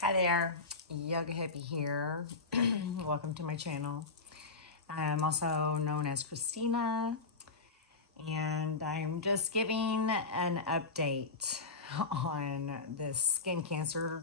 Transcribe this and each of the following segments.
Hi there, Yoga Hippie here. Welcome to my channel. I'm also known as Christina, and I'm just giving an update on this skin cancer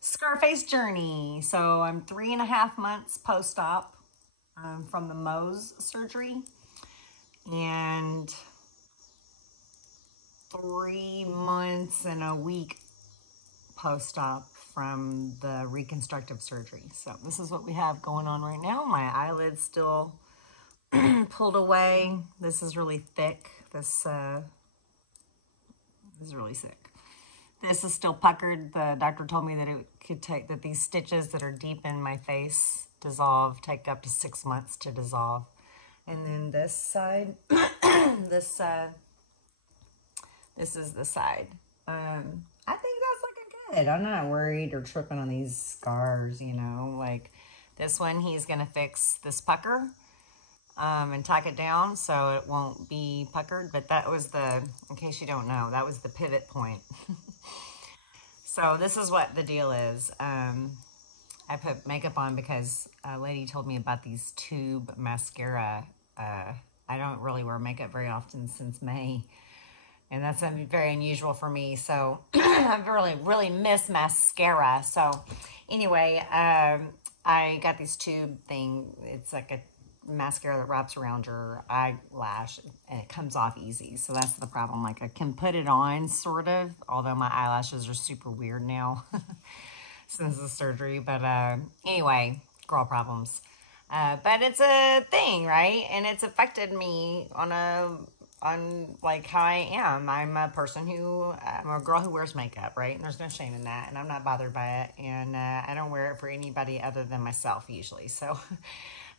Scarface journey. So I'm 3.5 months post-op from the Mohs surgery, and 3 months and a week post-op from the reconstructive surgery. So this is what we have going on right now. My eyelid's still pulled away. This is really thick. This is really sick. This is still puckered. The doctor told me that it could take, that these stitches that are deep in my face dissolve, take up to 6 months to dissolve. And then this side, this is the side. I think that's looking good. I'm not worried or tripping on these scars, you know. Like this one, he's going to fix this pucker and tack it down so it won't be puckered. But that was the, in case you don't know, that was the pivot point. So this is what the deal is. I put makeup on because a lady told me about these tube mascara. I don't really wear makeup very often since May. And that's very unusual for me. So I really miss mascara. So anyway, I got this tube thing. It's like a mascara that wraps around your eyelash and it comes off easy. So that's the problem. Like I can put it on sort of, although my eyelashes are super weird now since the surgery. But anyway, girl problems. But it's a thing, right? And it's affected me on like how I am. I'm a person I'm a girl who wears makeup, right? And there's no shame in that. And I'm not bothered by it. And I don't wear it for anybody other than myself usually. So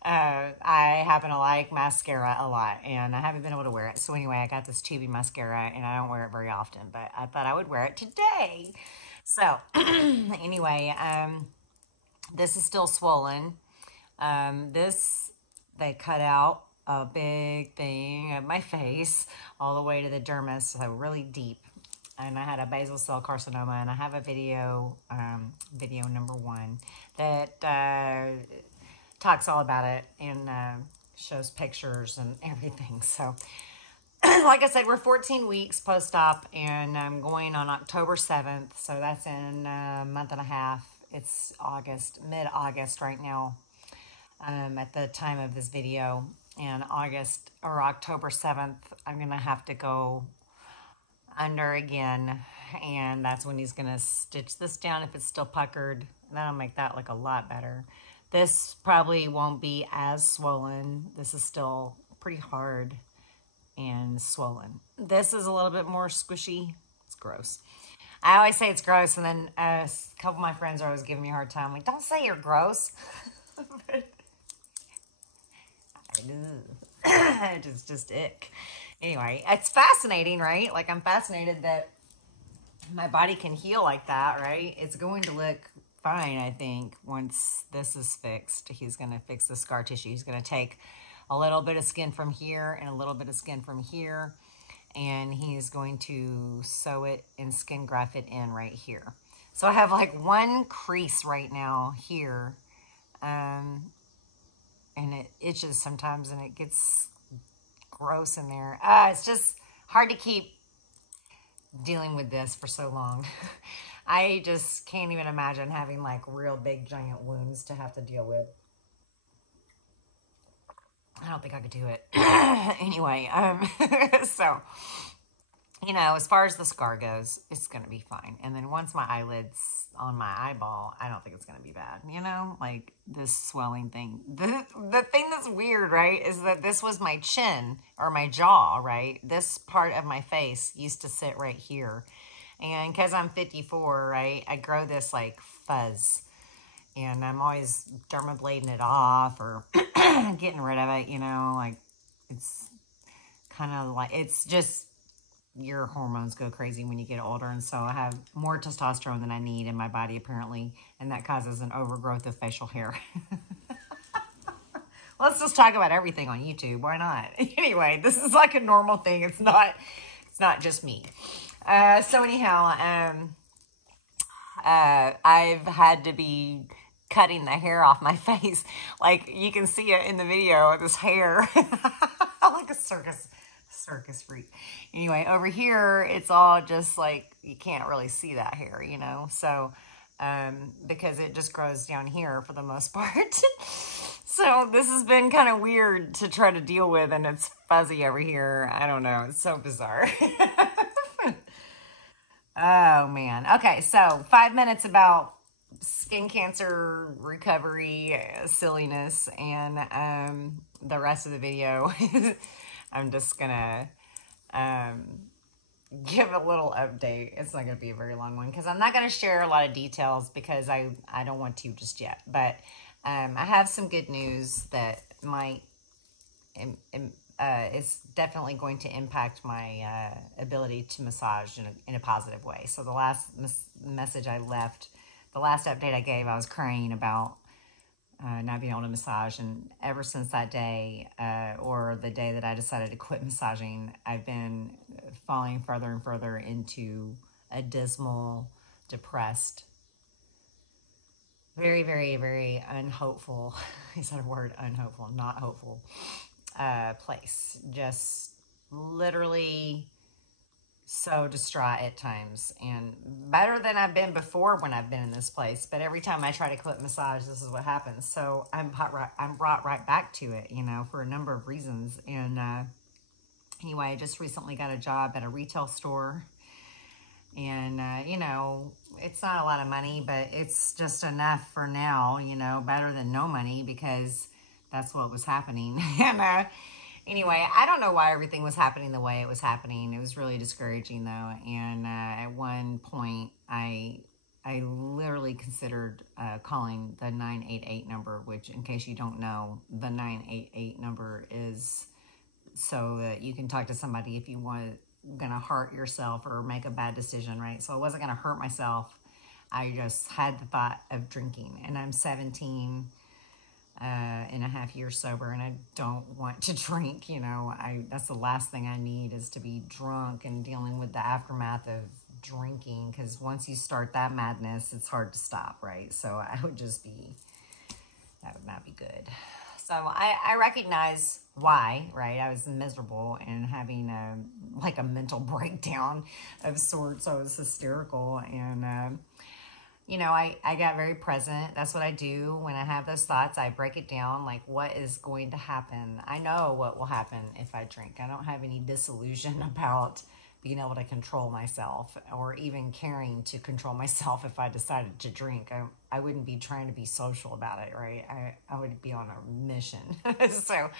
I happen to like mascara a lot and I haven't been able to wear it. So anyway, I got this tubey mascara and I don't wear it very often, but I thought I would wear it today. So anyway, this is still swollen. They cut out a big thing of my face all the way to the dermis, so really deep. And I had a basal cell carcinoma, and I have a video, video number 1, that talks all about it and shows pictures and everything. So, like I said, we're 14 weeks post-op, and I'm going on October 7th, so that's in a month and a half. It's mid-August right now, at the time of this video. And October 7th, I'm going to have to go under again. And that's when he's going to stitch this down if it's still puckered. That'll make that look a lot better. This probably won't be as swollen. This is still pretty hard and swollen. This is a little bit more squishy. It's gross. I always say it's gross. And then a couple of my friends are always giving me a hard time. Like, don't say you're gross. It's just ick. Anyway, it's fascinating, right? Like, I'm fascinated that my body can heal like that, right? It's going to look fine, I think, once this is fixed. He's going to fix the scar tissue. He's going to take a little bit of skin from here and a little bit of skin from here, and he's going to sew it and skin graft it in right here. So I have like one crease right now here, and it itches sometimes and it gets gross in there. It's just hard to keep dealing with this for so long. I just can't even imagine having like real big giant wounds to have to deal with. I don't think I could do it. Anyway, so, you know, as far as the scar goes, it's going to be fine. And then once my eyelid's on my eyeball, I don't think it's going to be bad. You know, like this swelling thing. The thing that's weird, right, is that this was my chin or my jaw, right? This part of my face used to sit right here. And because I'm 54, right, I grow this like fuzz. And I'm always dermablading it off or getting rid of it, you know, like it's kind of like, it's just, your hormones go crazy when you get older. And so I have more testosterone than I need in my body, apparently. And that causes an overgrowth of facial hair. Let's just talk about everything on YouTube. Why not? Anyway, this is like a normal thing. It's not just me. So anyhow, I've had to be cutting the hair off my face. Like you can see it in the video, this hair. Like a circus freak. Anyway, over here, it's all just like, you can't really see that hair, you know? So, because it just grows down here for the most part. So this has been kind of weird to try to deal with, and it's fuzzy over here. I don't know. It's so bizarre. Oh, man. Okay, so 5 minutes about skin cancer recovery, silliness, and the rest of the video, I'm just gonna give a little update. It's not gonna be a very long one because I'm not gonna share a lot of details because I don't want to just yet. But I have some good news that might is definitely going to impact my ability to massage in a positive way. So the last message I left, the last update I gave, I was crying about not being able to massage. And ever since that day, or the day that I decided to quit massaging, I've been falling further and further into a dismal, depressed, very, very, very unhopeful, is that a word? Unhopeful, not hopeful, place. Just literally so distraught at times, and better than I've been before when I've been in this place. But every time I try to quit massage, this is what happens. So I'm brought right back to it, you know, for a number of reasons. And anyway, I just recently got a job at a retail store. And, you know, it's not a lot of money, but it's just enough for now, you know, better than no money because that's what was happening. And anyway, I don't know why everything was happening the way it was happening. It was really discouraging, though. And at one point, I literally considered calling the 988 number, which, in case you don't know, the 988 number is so that you can talk to somebody if you want gonna hurt yourself or make a bad decision, right? So I wasn't gonna hurt myself. I just had the thought of drinking, and I'm 17 and a half years sober, and I don't want to drink. You know, that's the last thing I need, is to be drunk and dealing with the aftermath of drinking, because once you start that madness, it's hard to stop, right? So that would not be good. So I recognize why, right? I was miserable and having a mental breakdown of sorts. I was hysterical, and you know, I got very present. That's what I do when I have those thoughts. I break it down, like what is going to happen. I know what will happen if I drink. I don't have any disillusion about being able to control myself, or even caring to control myself if I decided to drink. I wouldn't be trying to be social about it, right? I would be on a mission. So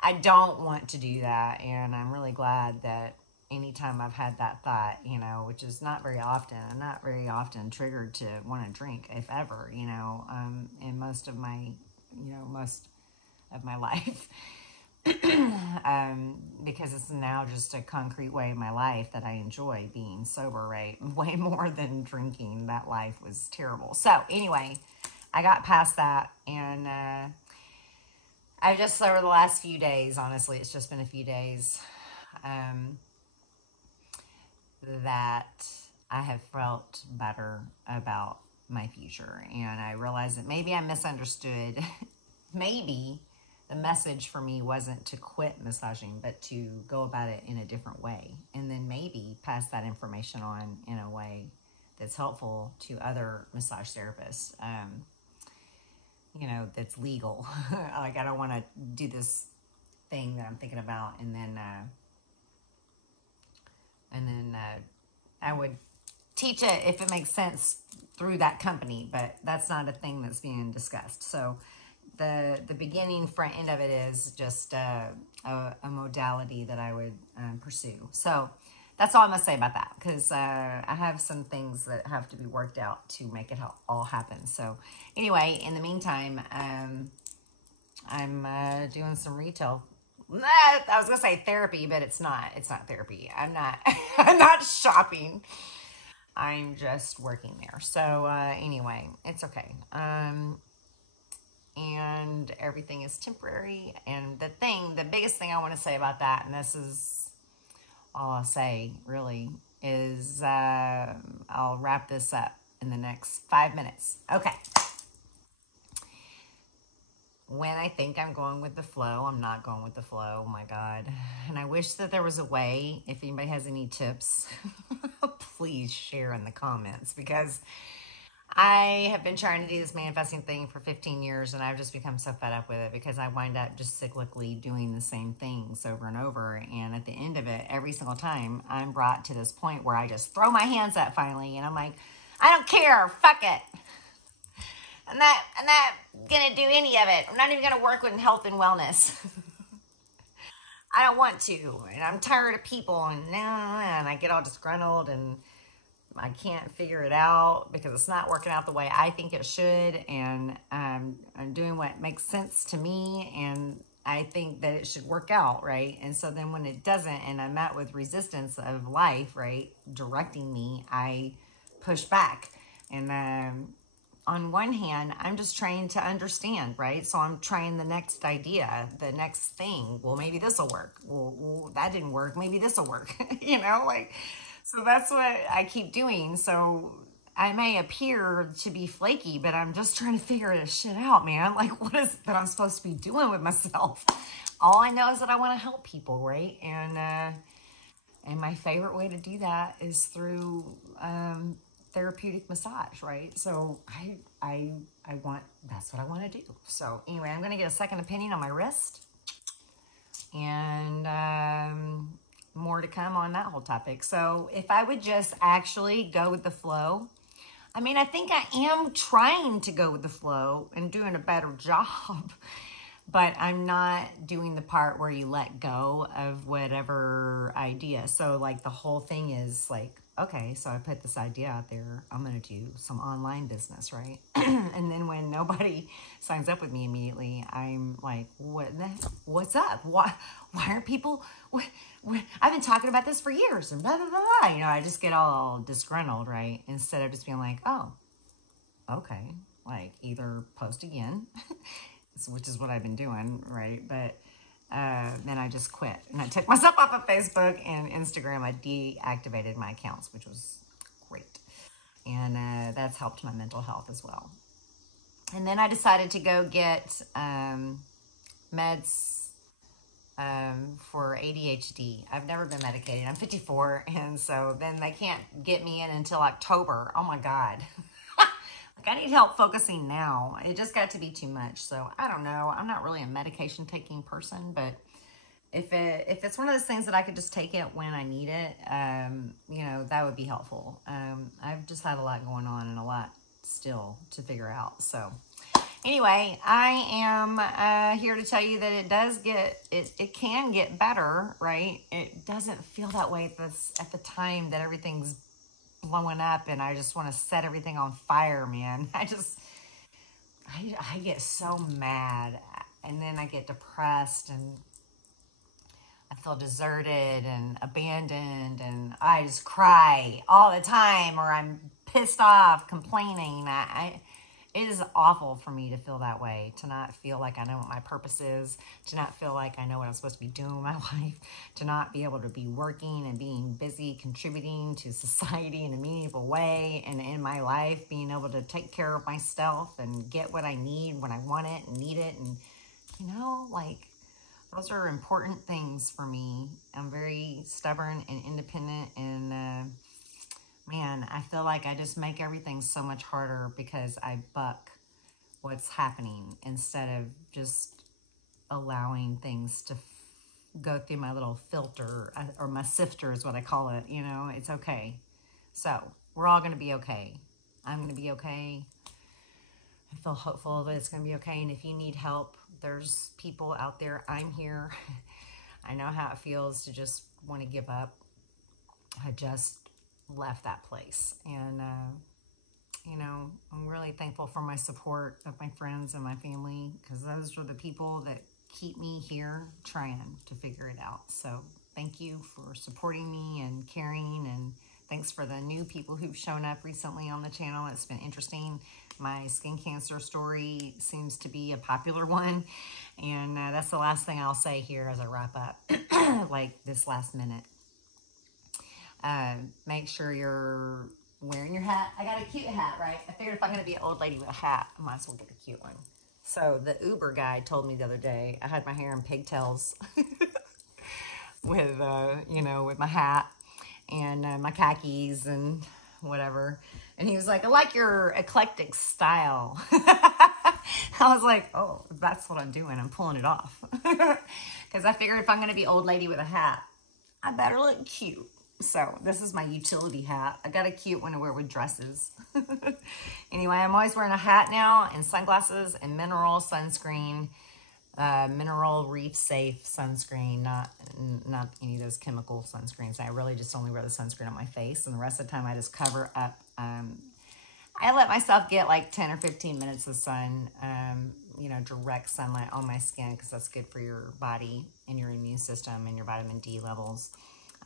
I don't want to do that, and I'm really glad that anytime I've had that thought, you know, which is not very often, I'm not very often triggered to want to drink, if ever, you know, in most of my life. Because it's now just a concrete way of my life that I enjoy being sober, right? Way more than drinking. That life was terrible. So anyway, I got past that, and I just, over the last few days, honestly, it's just been a few days, that I have felt better about my future. And I realized that maybe I misunderstood. Maybe the message for me wasn't to quit massaging, but to go about it in a different way. And then maybe pass that information on in a way that's helpful to other massage therapists, you know, that's legal. Like, I don't want to do this thing that I'm thinking about, and then I would teach it if it makes sense through that company, but that's not a thing that's being discussed. So the beginning front end of it is just a modality that I would pursue. So that's all I'm going to say about that, because I have some things that have to be worked out to make it all happen. So anyway, in the meantime, I'm doing some retail. I was going to say therapy, but it's not therapy. I'm not, I'm not shopping. I'm just working there. So anyway, it's okay. And everything is temporary. And the biggest thing I want to say about that, and this is all I'll say really, is I'll wrap this up in the next 5 minutes. Okay. When I think I'm going with the flow, I'm not going with the flow. Oh my God. And I wish that there was a way, if anybody has any tips, please share in the comments, because I have been trying to do this manifesting thing for 15 years and I've just become so fed up with it because I wind up just cyclically doing the same things over and over. And at the end of it, every single time, I'm brought to this point where I just throw my hands up finally and I'm like, I don't care, fuck it. I'm not gonna do any of it. I'm not even gonna work with health and wellness. I don't want to, and I'm tired of people, and I get all disgruntled, and I can't figure it out because it's not working out the way I think it should, and I'm doing what makes sense to me, and I think that it should work out, right? And so then when it doesn't, and I'm met with resistance of life, right, directing me, I push back, and on one hand, I'm just trying to understand, right? So I'm trying the next idea, the next thing. Well, maybe this will work. Well, that didn't work. Maybe this will work, like, so that's what I keep doing. So I may appear to be flaky, but I'm just trying to figure this shit out, man. Like, what is it that I'm supposed to be doing with myself? All I know is that I want to help people, right? And my favorite way to do that is through therapeutic massage, right? So I want, that's what I want to do. So anyway, I'm going to get a second opinion on my wrist, and more to come on that whole topic. So if I would just actually go with the flow, I mean, I think I am trying to go with the flow and doing a better job, but I'm not doing the part where you let go of whatever idea. So like the whole thing is like, okay, so I put this idea out there. I'm going to do some online business, right? And then when nobody signs up with me immediately, I'm like, what's up? Why aren't people, I've been talking about this for years and blah, blah, blah, blah. I just get all disgruntled, right? Instead of just being like, oh, okay, like either post again, which is what I've been doing, right? But then I just quit. And I took myself off of Facebook and Instagram. I deactivated my accounts, which was great. And that's helped my mental health as well. And then I decided to go get meds for ADHD. I've never been medicated. I'm 54, and so then they can't get me in until October. Oh my God. Like, I need help focusing now. It just got to be too much. So I don't know. I'm not really a medication taking person, but if it's one of those things that I could just take it when I need it, that would be helpful. I've just had a lot going on and a lot still to figure out. So anyway, I am here to tell you that it can get better, right? It doesn't feel that way at the time that everything's blowing up and I just want to set everything on fire, man. I get so mad, and then I get depressed, and I feel deserted and abandoned, and I just cry all the time, or I'm pissed off, complaining. It is awful for me to feel that way, to not feel like I know what my purpose is, to not feel like I know what I'm supposed to be doing with my life, to not be able to be working and being busy, contributing to society in a meaningful way, and in my life, being able to take care of myself and get what I need when I want it and need it. And, those are important things for me. I'm very stubborn and independent, and man, I feel like I just make everything so much harder because I buck what's happening instead of just allowing things to go through my little filter, or my sifter is what I call it. It's okay. So we're all going to be okay. I'm going to be okay. I feel hopeful that it's going to be okay. And if you need help, there's people out there. I'm here. I know how it feels to just want to give up. I just left that place, and I'm really thankful for my support of my friends and my family, because those are the people that keep me here trying to figure it out. So thank you for supporting me and caring, and thanks for the new people who've shown up recently on the channel. It's been interesting. My skin cancer story seems to be a popular one, and that's the last thing I'll say here as I wrap up like this last minute. Make sure you're wearing your hat. I got a cute hat, right? I figured if I'm going to be an old lady with a hat, I might as well get a cute one. So the Uber guy told me the other day, I had my hair in pigtails with, you know, with my hat and my khakis and whatever. And he was like, I like your eclectic style. I was like, oh, that's what I'm doing. I'm pulling it off. Because I figured if I'm going to be old lady with a hat, I better look cute. So this is my utility hat. I got a cute one to wear with dresses. Anyway, I'm always wearing a hat now and sunglasses and mineral sunscreen, mineral reef safe sunscreen, not any of those chemical sunscreens. I really just only wear the sunscreen on my face, and the rest of the time I just cover up. I let myself get like 10 or 15 minutes of sun, you know, direct sunlight on my skin, because that's good for your body and your immune system and your vitamin D levels.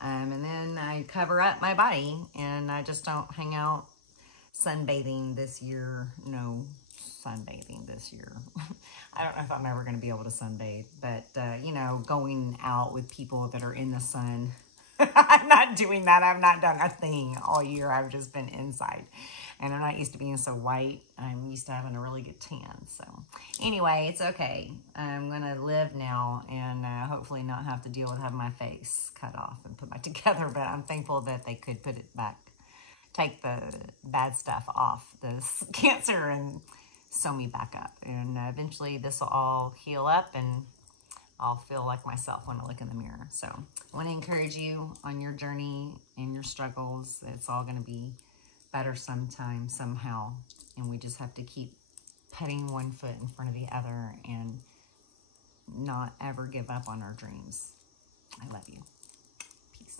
And then I cover up my body, and I just don't hang out sunbathing this year. No sunbathing this year. I don't know if I'm ever going to be able to sunbathe, but, you know, going out with people that are in the sun. I'm not doing that. I've not done a thing all year. I've just been inside. And I'm not used to being so white. I'm used to having a really good tan. So anyway, it's okay. I'm going to live now and hopefully not have to deal with having my face cut off and put back together. But I'm thankful that they could put it back, take the bad stuff off, this cancer, and sew me back up. And eventually this will all heal up and I'll feel like myself when I look in the mirror. So I want to encourage you on your journey and your struggles. It's all going to be better sometime, somehow. And we just have to keep putting one foot in front of the other and not ever give up on our dreams. I love you. Peace.